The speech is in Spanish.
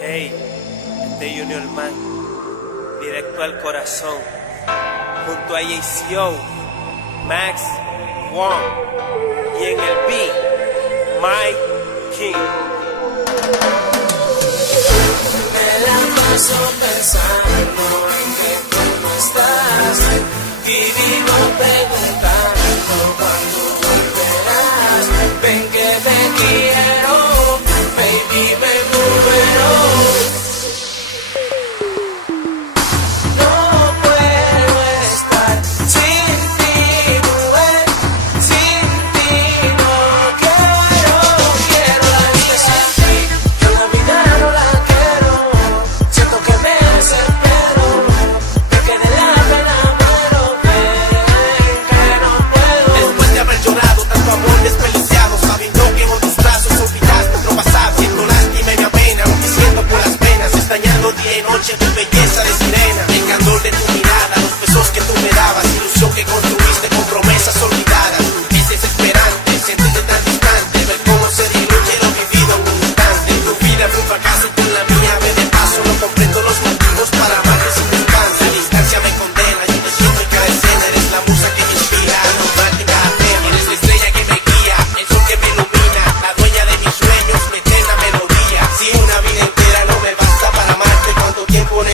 Hey, este Junior Man, directo al corazón, junto a JCO, Max, Juan, y en el beat, Mike King. Me la paso pensando en que tú no estás y vivo preguntando cuándo volverás. Ven que te quiero, baby, me muero. No puedo estar sin ti, mujer, sin ti no quiero la vida sin ti. Yo la vida no la quiero, siento que me desespero, me quedé la pena muero, que no puedo. Después de haber llorado tanto amor desperdiciado, sabiendo que en otros brazos olvidaste otro pasado, siento lástima y me apena lo que siento por las venas, extrañando día y noche tu belleza de sirena, el candor de tu mirada, los besos que tú me dabas, ilusión que construiste con promesas.